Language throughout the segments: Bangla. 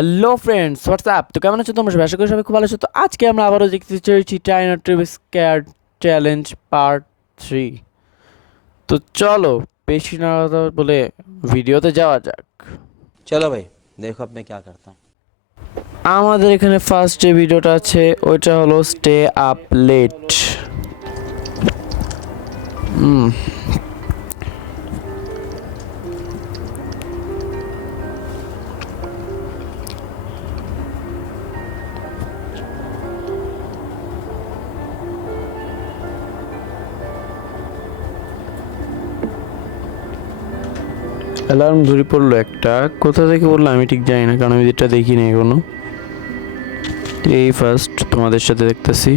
হ্যালো ফ্রেন্ডস হোয়াটসঅ্যাপ, তো কেমন আছো তোমরা সবাই? আশা করি সবাই খুব ভালো আছো। তো আজকে আমরা আবারও দেখতে চলেছি try not to be scared challenge part 3। তো চলো বেশি না কথা বলে ভিডিওতে যাওয়া যাক। चलो भाई देखो अब मैं क्या करता हूँ। আমাদের এখানে ফার্স্ট যে ভিডিওটা আছে ওইটা হলো স্টে আপ লেট। অ্যালার্ম ঘুরে পড়লো একটা, কোথা থেকে বললো আমি ঠিক জানি না, কারণ আমি এটা দেখিনি এখনো। এই ফার্স্ট তোমাদের সাথে দেখতেছি।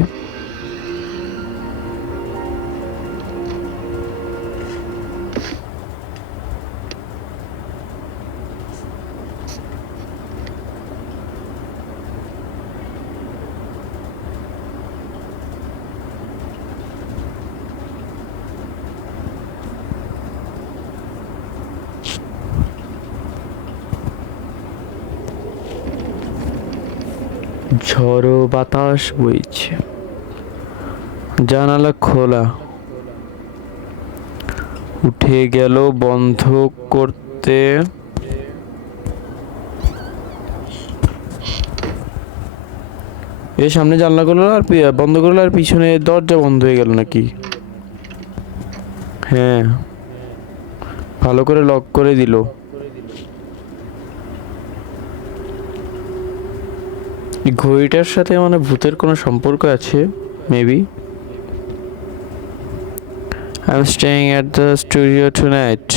ঝড়ো বাতাস বইছে, জানালা খোলা, উঠে গেল বন্ধ করতে। এর সামনে জানলা করলো আর বন্ধ করলো, আর পিছনে দরজা বন্ধ হয়ে গেল নাকি? হ্যাঁ, ভালো করে লক করে দিল। এই ঘড়িটার সাথে মানে ভূতের কোনো সম্পর্ক আছে maybe. I am staying at the studio tonight.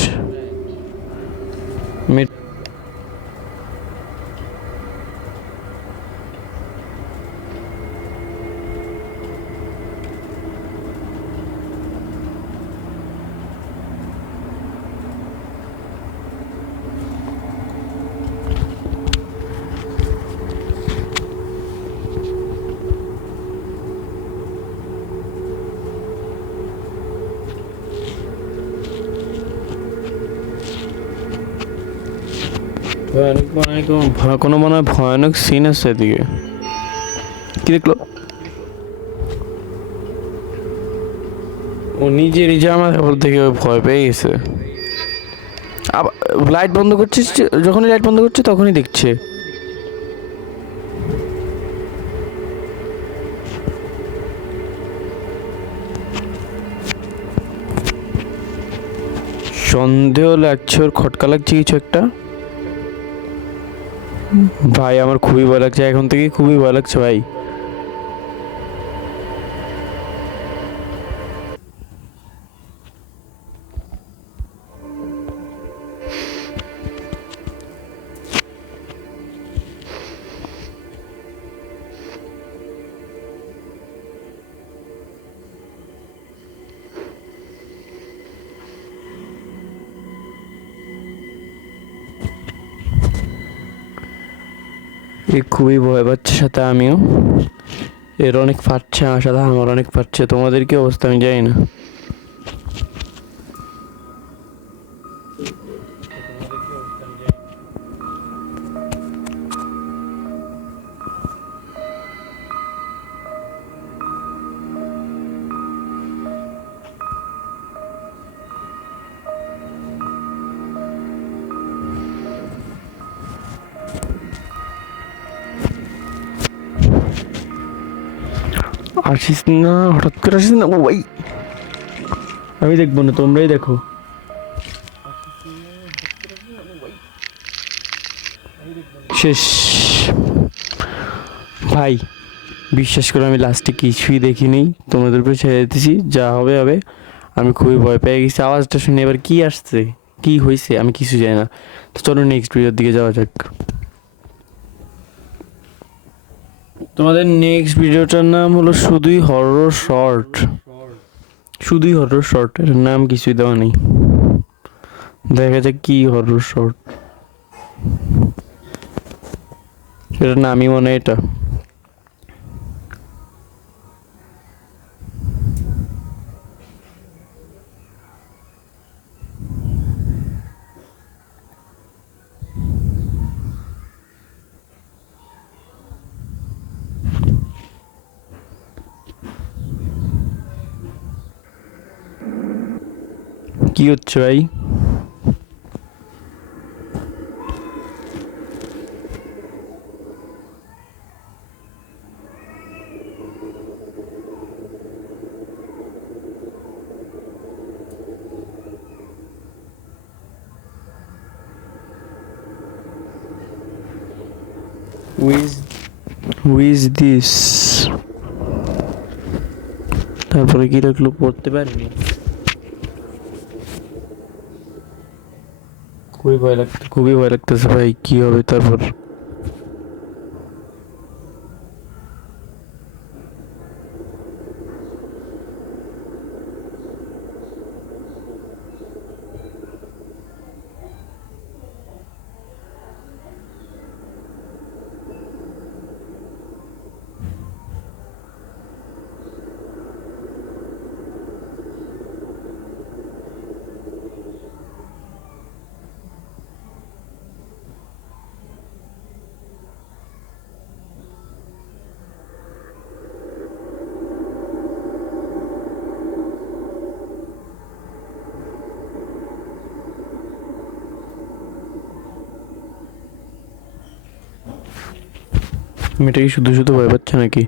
ভয়ানক মানে কোনো মনে হয় ভয়ানক সিন আছে এদিকে। কি দেখলো? ও নিজে নিজে আমার উপর থেকে ভয় পেয়ে গেছে। আবার লাইট বন্ধ করছে, যখনই লাইট বন্ধ করছে তখনই দেখছে। সন্দেহ লাগছে, ওর খটকা লাগছে কিছু একটা। ভাই আমার খুবই ভয় লাগছে, এখন থেকে খুবই ভয় লাগছে ভাই। এ খুবই ভয় পাচ্ছে, সাথে আমিও। এর অনেক ফাটছে, আমার সাথে আমার অনেক ফাটছে। তোমাদের কি অবস্থা আমি জানি না। আসিস না, হঠাৎ করে আসিস না। ও ভাই, আমি দেখবো না, তোমরাই দেখো। শেষ ভাই, বিশ্বাস করে আমি লাস্টে কিছুই দেখিনি, তোমাদের উপরে ছেড়ে দিতেছি, যা হবে হবে। আমি খুবই ভয় পেয়ে গেছি, আওয়াজটা শুনে এবার কি আসছে, কি হয়েছে আমি কিছু জানি না। তো চলো নেক্সট ভিডিওর দিকে যাওয়া যাক। তোমাদের নেক্সট ভিডিওটার নাম হলো শুধুই হরর শর্ট। শুধুই হরর শর্ট, এটার নাম কিছুই দেওয়া নেই। দেখা যাক কি হরর শর্ট, এটার নামই মনে হয় এটা। কি হচ্ছে ভাই? Who is this? তারপরে কি লাগলো পড়তে পারিনি। খুবই ভয় লাগতেছে ভাই, কি হবে তারপর? মেয়েটা কি শুধু শুধু ভয় পাচ্ছে নাকি?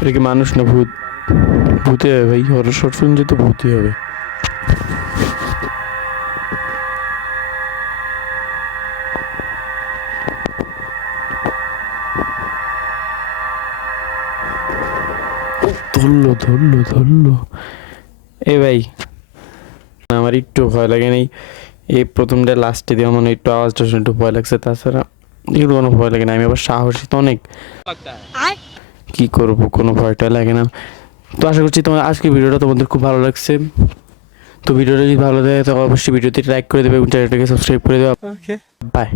এটা কি মানুষ না ভূত? ভূতে হবে ভাই, হরর শর্ট ফিল্ম যেহেতু ভূতই হবে। ধরলো। এ ভাই, আমার একটু ভয় লাগে নাই। এই প্রথমটা লাস্টে দিয়ে মনে হয় একটু আওয়াজটা শুনে একটু ভয় লাগছে, তাছাড়া এগুলো কোনো ভয় লাগে না। আমি আবার সাহসী তো অনেক, কি করবো, কোনো ভয়টা লাগে না। তো আশা করছি তোমার আজকে ভিডিওটা তোমাদের খুব ভালো লাগছে। তো ভিডিওটা যদি ভালো লাগে তো অবশ্যই ভিডিওতে লাইক করে দেবে এবং চ্যানেলটাকে সাবস্ক্রাইব করে দেবে। বাই।